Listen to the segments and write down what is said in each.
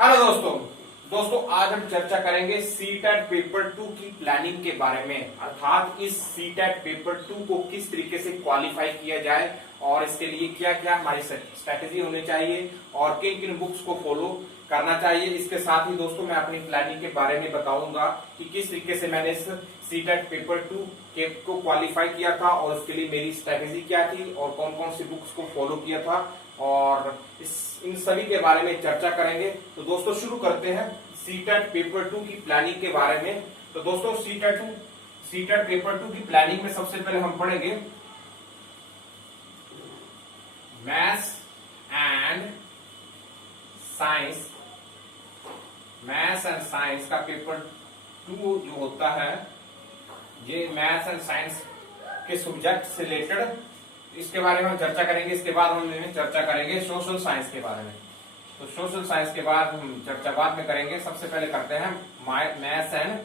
Hello दोस्तों आज हम चर्चा करेंगे सीटेट पेपर 2 की प्लानिंग के बारे में, अर्थात इस सीटेट पेपर 2 को किस तरीके से क्वालिफाई किया जाए और इसके लिए क्या क्या हमारी स्ट्रेटेजी होनी चाहिए और किन किन बुक्स को फॉलो करना चाहिए। इसके साथ ही दोस्तों मैं अपनी प्लानिंग के बारे में बताऊंगा कि किस तरीके से मैंने इस सीटेट पेपर 2 के को क्वालिफाई किया था और उसके लिए मेरी स्ट्रेटेजी क्या थी और कौन कौन सी बुक्स को फॉलो किया था और इन सभी के बारे में चर्चा करेंगे। तो दोस्तों शुरू करते हैं सीटेट पेपर 2 की प्लानिंग के बारे में। तो दोस्तों सीटेट पेपर 2 की प्लानिंग में सबसे पहले हम पढ़ेंगे मैथ्स एंड साइंस का पेपर 2 जो होता है, ये मैथ्स एंड साइंस के सब्जेक्ट से रिलेटेड, इसके बारे में हम चर्चा करेंगे। इसके बाद हम चर्चा करेंगे सोशल साइंस के बारे में। तो सोशल साइंस के बाद हम चर्चा बाद में करेंगे। सबसे पहले करते हैं मैथ्स एंड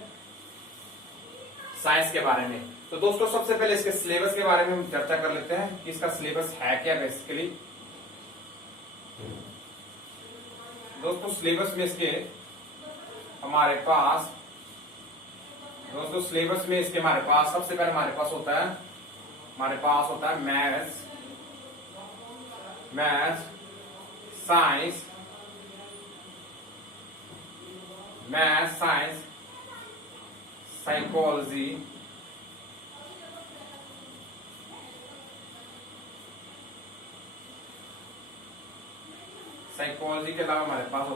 साइंस के बारे में। तो दोस्तों सबसे पहले इसके सिलेबस के बारे में हम चर्चा कर लेते हैं कि इसका सिलेबस है क्या। बेसिकली दोस्तों सिलेबस में इसके हमारे पास सबसे पहले हमारे पास होता है मैथ्स साइंस साइकोलॉजी के अलावा हमारे पास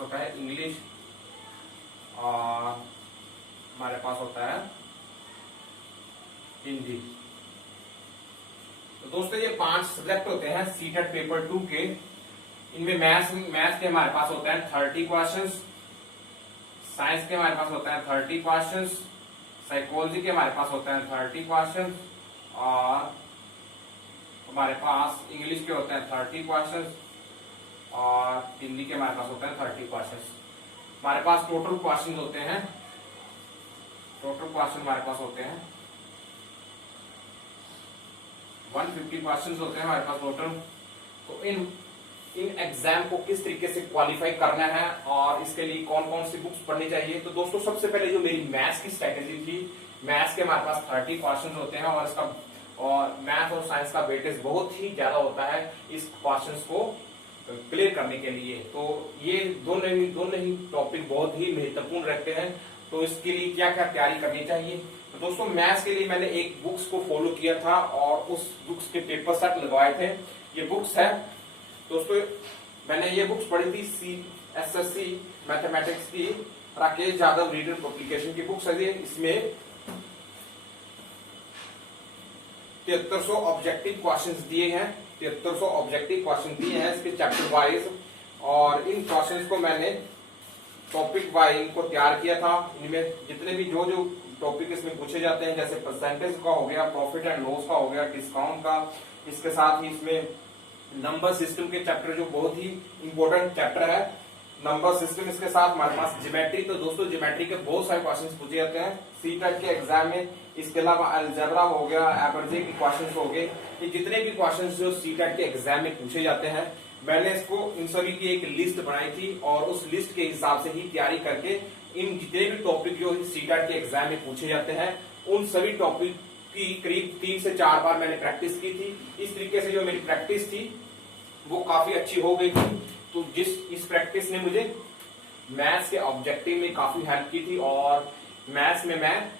होता है इंग्लिश और हमारे पास होता है हिंदी। तो दोस्तों ये 5 सब्जेक्ट होते हैं सीटेट पेपर 2 के। इनमें मैथ्स के हमारे पास होते हैं 30 क्वेश्चंस, साइंस के हमारे पास होता है 30 क्वेश्चंस, साइकोलॉजी के हमारे पास होते हैं 30 क्वेश्चंस और हमारे पास इंग्लिश के होते हैं 30 क्वेश्चंस और हिंदी के हमारे पास होते हैं 30 क्वेश्चंस। हमारे पास टोटल क्वेश्चन होते हैं 150 क्वेश्चंस होते हैं हमारे पास टोटल। तो इन एग्जाम को किस तरीके से क्वालिफाई करना है और इसके लिए कौन कौन सी बुक्स पढ़नी चाहिए। तो दोस्तों सबसे पहले जो मेरी मैथ्स की स्ट्रेटेजी थी, मैथ्स के हमारे पास 30 क्वेश्चंस होते हैं और मैथ और साइंस का वेटेज बहुत ही ज्यादा होता है इस क्वेश्चंस को क्लियर करने के लिए। तो ये दोनों ही टॉपिक बहुत ही महत्वपूर्ण रहते हैं। तो इसके लिए क्या क्या तैयारी करनी चाहिए। तो दोस्तों मैथ्स के लिए मैंने एक बुक्स को फॉलो किया था और उस बुक्स के पेपर सेट लगवाए थे। ये बुक्स है दोस्तों, मैंने ये बुक्स पढ़ी थी SSC मैथमेटिक्स की राकेश यादव रीडर पब्लिकेशन की बुक्स है। इसमें 7300 ऑब्जेक्टिव क्वेश्चंस दिए हैं, 7300 ऑब्जेक्टिव क्वेश्चन दिए हैं इसके चैप्टर वाइज। और इन क्वेश्चंस को मैंने टॉपिक वाइज इनको तैयार किया था। इनमें जितने भी जो टॉपिक इसमें पूछे जाते हैं, जैसे परसेंटेज का हो गया, प्रॉफिट एंड लॉस का हो गया, डिस्काउंट का, इसके साथ ही इसमें नंबर सिस्टम के चैप्टर जो बहुत ही इंपॉर्टेंट चैप्टर है नंबर सिस्टम। इसके साथ हमारे पास ज्योमेट्री। तो दोस्तों ज्योमेट्री के बहुत सारे क्वेश्चंस पूछे जाते हैं सीटेट के एग्जाम में। इसके अलावा अलजेब्रा हो गया, एवरेज के क्वेश्चंस हो गए, ये जितने भी क्वेश्चंस जो सीटेट के एग्जाम में पूछे जाते हैं, मैंने इसको इन सभी की एक लिस्ट बनाई थी और उस लिस्ट के हिसाब से ही तैयारी करके इन जितने भी टॉपिक जो सीटेट के एग्जाम में पूछे जाते हैं उन सभी टॉपिक की करीब 3 से 4 बार मैंने प्रैक्टिस की थी। इस तरीके से जो मेरी प्रैक्टिस थी वो काफी अच्छी हो गई थी। तो इस प्रैक्टिस ने मुझे मैथ्स के ऑब्जेक्टिव में काफी हेल्प की थी और मैथ्स में मैं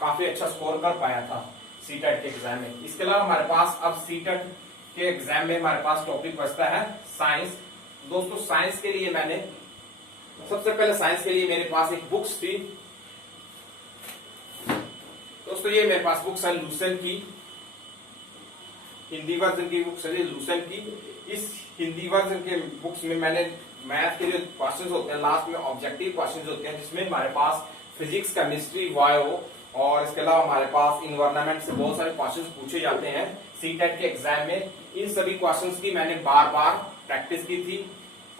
काफी अच्छा स्कोर कर पाया था सीटेट के एग्जाम में। इसके अलावा हमारे पास अब सीटेट के एग्जाम में हमारे पास टॉपिक बचता है साइंस। दोस्तों साइंस के लिए मैंने सबसे पहले मेरे पास एक बुक्स थी। दोस्तों ये मेरे पास बुक्स है लूसेंट की, हिंदी वर्जन की बुक्स है लूसेंट की। इस हिंदी वर्जन के बुक्स में मैंने मैथ के जो क्वेश्चंस होते हैं लास्ट में ऑब्जेक्टिव क्वेश्चंस होते हैं, जिसमें हमारे पास फिजिक्स, केमिस्ट्री, बायो और इसके अलावा हमारे पास इन्वायरमेंट से बहुत सारे क्वेश्चंस पूछे जाते हैं सीटेट के एग्जाम में। इन सभी क्वेश्चंस की मैंने बार बार प्रैक्टिस की थी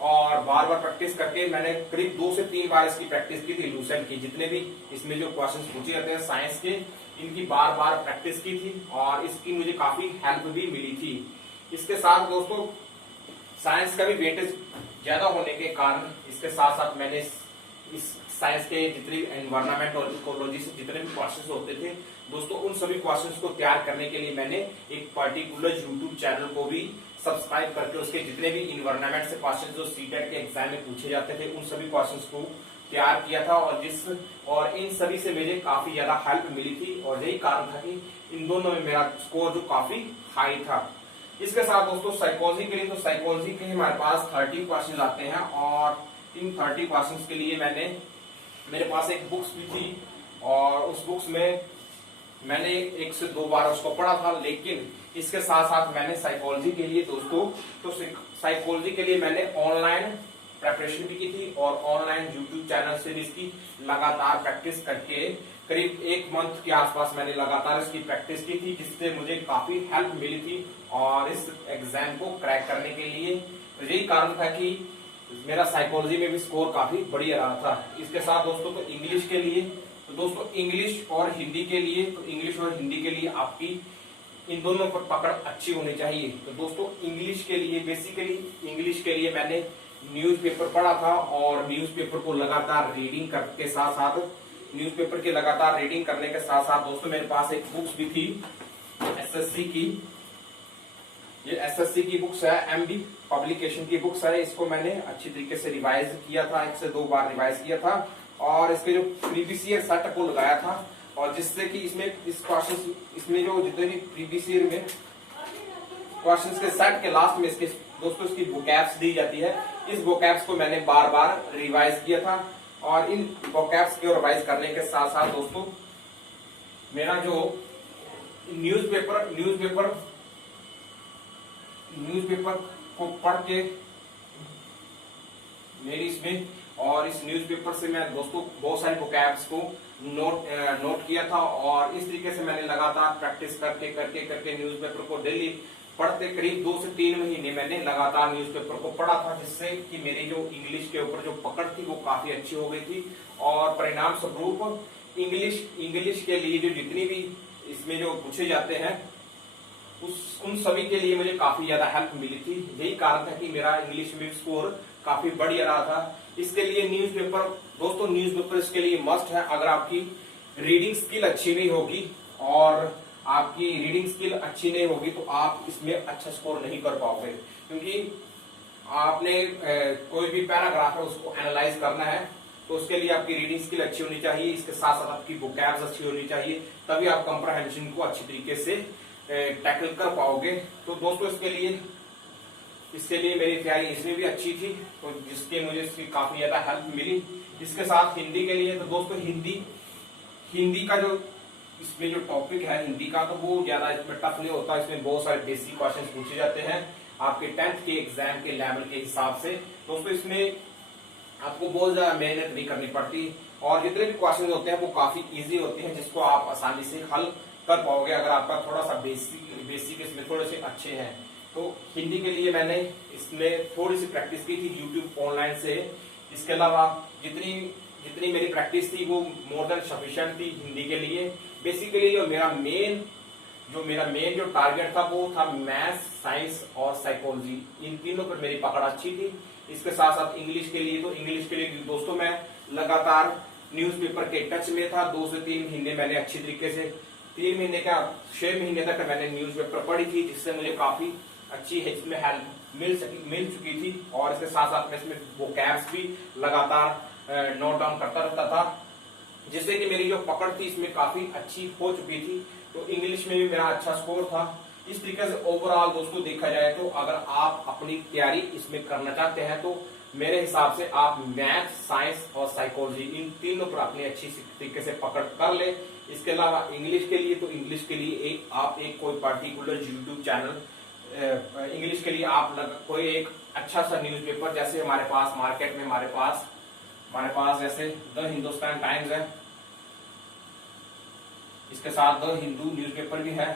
और बार बार प्रैक्टिस करके मैंने करीब 2 से 3 बार इसकी प्रैक्टिस की थी लूसेंट की। जितने भी इसमें जो क्वेश्चंस पूछे जाते हैं साइंस के, इनकी बार बार प्रैक्टिस की थी और इसकी मुझे काफी हेल्प भी मिली थी। इसके साथ दोस्तों साइंस का भी वेटेज ज्यादा होने के कारण इसके साथ साथ मैंने इस साइंस के जितने एनवायरमेंट और इकोलॉजी से जितने भी क्वेश्चंस होते थे दोस्तों, उन सभी क्वेश्चंस को तैयार करने के लिए मैंने एक पर्टिकुलर यूट्यूब चैनल को भी सब्सक्राइब करके उसके जितने भी इन्वायरमेंट से क्वेश्चन जो सीटेट के एग्जाम में पूछे जाते थे उन सभी क्वेश्चंस को तैयार किया था, और इन सभी से मुझे काफी ज्यादा हेल्प मिली थी, और यही कारण था कि इन दोनों में मेरा स्कोर जो काफी हाई था। इसके साथ दोस्तों साइकोलॉजी के लिए, तो साइकोलॉजी के हमारे पास 30 क्वेश्चन आते हैं, और इन 30 क्वेश्चन के लिए मेरे पास एक बुक्स भी थी, और उस बुक्स में मैंने 1 से 2 बार उसको पढ़ा था। लेकिन इसके साथ साथ मैंने साइकोलॉजी के लिए दोस्तों, तो साइकोलॉजी के लिए मैंने ऑनलाइन प्रेपरेशन भी की थी, और ऑनलाइन यूट्यूब चैनल से भी इसकी लगातार प्रैक्टिस करके करीब 1 मंथ के आसपास मैंने लगातार इसकी प्रैक्टिस की थी, जिससे मुझे काफी हेल्प मिली थी और इस एग्जाम को क्रैक करने के लिए। तो यही कारण था कि मेरा साइकोलॉजी में भी स्कोर काफी बढ़िया रहा था। इसके साथ दोस्तों तो इंग्लिश के लिए, तो दोस्तों इंग्लिश और हिंदी के लिए, तो इंग्लिश और हिंदी के लिए आपकी इन दोनों पर पकड़ अच्छी होनी चाहिए। तो दोस्तों इंग्लिश के लिए, बेसिकली इंग्लिश के लिए मैंने न्यूज़पेपर पढ़ा था, और न्यूज़पेपर को लगातार रीडिंग करके साथ साथ न्यूज़पेपर के लगातार रीडिंग करने के साथ साथ दोस्तों मेरे पास एक बुक्स भी थी एसएससी की। ये एसएससी की बुक्स है, एमबी पब्लिकेशन की बुक्स है। इसको मैंने अच्छी तरीके से रिवाइज किया था, 1 से 2 बार रिवाइज किया था, और इसके जो प्रीवियस ईयर सेट को लगाया था, और जिससे कि इसमें जो जितने भी प्रीवियस ईयर में क्वेश्चंस के सेट के लास्ट में इसके दोस्तों इसकी वोकैब्स दी जाती है। इस वोकैब्स को मैंने बार बार रिवाइज किया था, और इन वोकैब्स को रिवाइज करने के साथ साथ दोस्तों मेरा जो न्यूज़पेपर को पढ़ के मेरी इसमें, और इस न्यूज़पेपर से मैं दोस्तों बहुत सारे वोकैब्स को नोट किया था, और इस तरीके से मैंने लगातार प्रैक्टिस करके न्यूज़पेपर को डेली पढ़ते करीब 2 से 3 महीने मैंने लगातार न्यूज़पेपर को पढ़ा था, जिससे कि मेरी जो इंग्लिश के ऊपर जो पकड़ थी वो काफी अच्छी हो गई थी, और परिणाम स्वरूप इंग्लिश के लिए जो जितनी भी इसमें जो पूछे जाते हैं उन सभी के लिए मुझे काफी ज्यादा हेल्प मिली थी। यही कारण था कि मेरा इंग्लिश में स्कोर काफी बढ़िया रहा था। इसके लिए न्यूज़पेपर दोस्तों, न्यूज़पेपर इसके लिए मस्ट है। अगर आपकी रीडिंग स्किल अच्छी नहीं होगी, और आपकी रीडिंग स्किल अच्छी नहीं होगी, तो आप इसमें अच्छा स्कोर नहीं कर पाओगे, क्योंकि आपने कोई भी पैराग्राफ है उसको एनालाइज करना है, तो उसके लिए आपकी रीडिंग स्किल अच्छी होनी चाहिए। इसके साथ साथ आपकी वोकैब्स अच्छी होनी चाहिए, तभी आप कंप्रहेंशन को अच्छी तरीके से टैकल कर पाओगे। तो दोस्तों इसके लिए मेरी तैयारी इसमें भी अच्छी थी, तो जिसके मुझे इसकी काफी ज्यादा हेल्प मिली। इसके साथ हिंदी के लिए, तो दोस्तों हिंदी का जो इसमें जो टॉपिक है हिंदी का, तो वो ज्यादा इसमें टफ नहीं होता। इसमें बहुत सारे बेसिक क्वेश्चन पूछे जाते हैं आपके 10th के एग्जाम के लेवल के हिसाब से। दोस्तों इसमें आपको बहुत ज्यादा मेहनत नहीं करनी पड़ती, और जितने भी क्वेश्चन होते हैं वो काफी इजी होते हैं, जिसको आप आसानी से हल कर पाओगे अगर आपका थोड़ा सा बेसिक इसमें थोड़े से अच्छे हैं। तो हिंदी के लिए मैंने इसमें थोड़ी सी प्रैक्टिस की थी यूट्यूब ऑनलाइन से। इसके अलावा जितनी मेरी प्रैक्टिस थी वो मोर देन सफिशिएंट थी हिंदी के लिए। बेसिकली जो मेरा मेन जो टारगेट था वो था मैथ्स, साइंस और साइकोलॉजी, इन तीनों पर मेरी पकड़ अच्छी थी। इसके साथ साथ इंग्लिश के लिए दोस्तों मैं लगातार न्यूज़पेपर के टच में था। 2 से 3 महीने मैंने अच्छी तरीके से 3 महीने का 6 महीने तक मैंने न्यूज़पेपर पढ़ी थी, जिससे मुझे काफी अच्छी है इसमें हेल्प मिल चुकी थी। और इसके साथ साथ मैं इसमें वोकैब्स भी लगातार नोट डाउन करता रहता था, जिससे कि मेरी जो पकड़ थी इसमें काफी अच्छी हो चुकी थी। तो इंग्लिश में भी मेरा अच्छा स्कोर था। इस तरीके से ओवरऑल दोस्तों देखा जाए तो अगर आप अपनी तैयारी इसमें करना चाहते हैं तो मेरे हिसाब से आप मैथ, साइंस और साइकोलॉजी इन तीनों पर अपनी अच्छी तरीके से पकड़ कर ले। इसके अलावा इंग्लिश के लिए आप एक कोई पर्टिकुलर यूट्यूब चैनल इंग्लिश के लिए आप कोई एक अच्छा सा न्यूज़पेपर, जैसे हमारे पास मार्केट में हमारे पास जैसे द हिंदुस्तान टाइम्स है, इसके साथ द हिंदू न्यूज़पेपर भी है,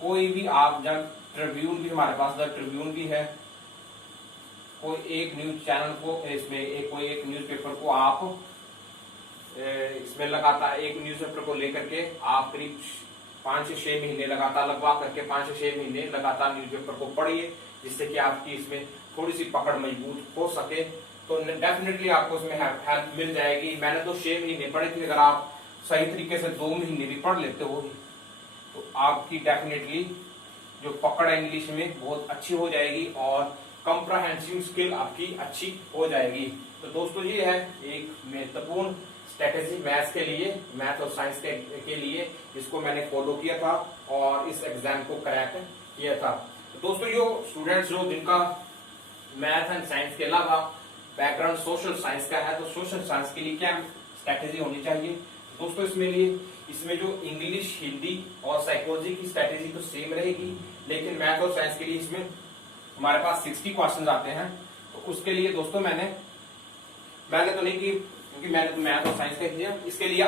कोई भी आप जब ट्रिब्यून भी हमारे पास द ट्रिब्यून भी है, कोई एक न्यूज चैनल को इसमें कोई एक न्यूज़पेपर को आप इसमें लगातार एक न्यूज़पेपर को लेकर के आप करीब 5 से 6 महीने लगातार लगवा करके 5 से 6 महीने लगातार न्यूज़पेपर को पढ़िए। जिससे कि आपकी इसमें थोड़ी सी पकड़ मजबूत हो सके, तो डेफिनेटली आपको इसमें हेल्प मिल जाएगी। मैंने तो 6 महीने पढ़े थे, अगर आप सही तरीके से 2 महीने भी पढ़ लेते हो तो आपकी डेफिनेटली जो पकड़ है इंग्लिश में बहुत अच्छी हो जाएगी और कंप्रहेंसिव स्किल आपकी अच्छी हो जाएगी। तो दोस्तों ये है एक महत्वपूर्ण स्ट्रेटेजी मैथ्स के लिए, मैथ और साइंस के लिए, जिसको मैंने फॉलो किया था और इस एग्जाम को क्रैक किया था। तो दोस्तों जो स्टूडेंट्स जो जिनका मैथ एंड साइंस के अलावा बैकग्राउंड सोशल साइंस का है, तो सोशल साइंस के लिए क्या स्ट्रेटेजी होनी चाहिए दोस्तों? इसमें जो इंग्लिश, हिंदी और साइकोलॉजी की स्ट्रेटेजी तो सेम रहेगी, लेकिन मैथ और साइंस के लिए इसमें हमारे पास 60 क्वेश्चन आते हैं। तो उसके लिए दोस्तों मैंने तो नहीं की, क्योंकि मैंने तो मैथ और साइंस का किया। इसके लिए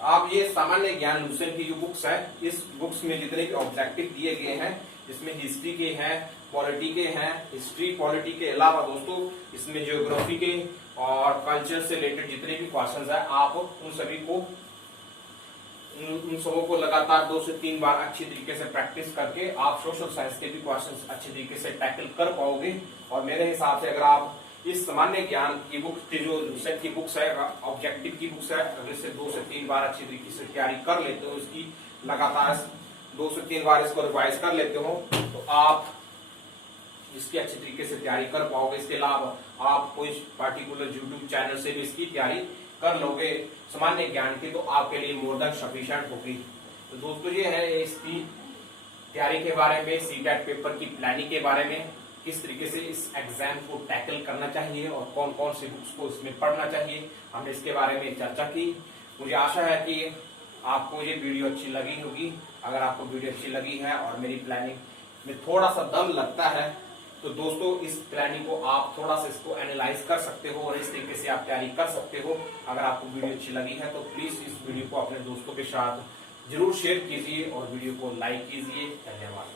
आप ये सामान्य ज्ञान लूसेंट की जो बुक्स है, इस बुक्स में जितने भी ऑब्जेक्टिव दिए गए हैं, इसमें हिस्ट्री के हैं, पॉलिटी के हैं, हिस्ट्री पॉलिटी के अलावा दोस्तों इसमें ज्योग्राफी के और कल्चर से रिलेटेड जितने भी क्वेश्चंस हैं, आप उन सबों को लगातार 2 से 3 बार अच्छी तरीके से प्रैक्टिस करके आप सोशल साइंस के भी क्वेश्चंस अच्छी तरीके से टैकल कर पाओगे। और मेरे हिसाब से अगर आप इस सामान्य ज्ञान की बुक्स की जो लूसेंट की बुक्स है, ऑब्जेक्टिव की बुक्स है, अगर इसे 2 से 3 बार अच्छी तरीके से तैयारी कर लेते हो, इसकी लगातार 2 से 3 बार इसको रिवाइज कर लेते हो, तो आप इसकी अच्छी तरीके से तैयारी कर पाओगे। इसके अलावा आप कोई पार्टिकुलर यूट्यूब चैनल से भी इसकी तैयारी कर लोगे सामान्य ज्ञान की, तो आपके लिए मोर देन सफिशिएंट होगी। तो दोस्तों ये है इसकी तैयारी के बारे में, सीटेट पेपर की प्लानिंग के बारे में, किस तरीके से इस एग्जाम को टैकल करना चाहिए और कौन कौन सी बुक्स को इसमें पढ़ना चाहिए, हमने इसके बारे में चर्चा की। मुझे आशा है कि आपको ये वीडियो अच्छी लगी होगी। अगर आपको वीडियो अच्छी लगी है और मेरी प्लानिंग में थोड़ा सा दम लगता है, तो दोस्तों इस प्लानिंग को आप थोड़ा सा इसको एनालाइज कर सकते हो और इस तरीके से आप तैयारी कर सकते हो। अगर आपको वीडियो अच्छी लगी है तो प्लीज इस वीडियो को अपने दोस्तों के साथ जरूर शेयर कीजिए और वीडियो को लाइक कीजिए। धन्यवाद।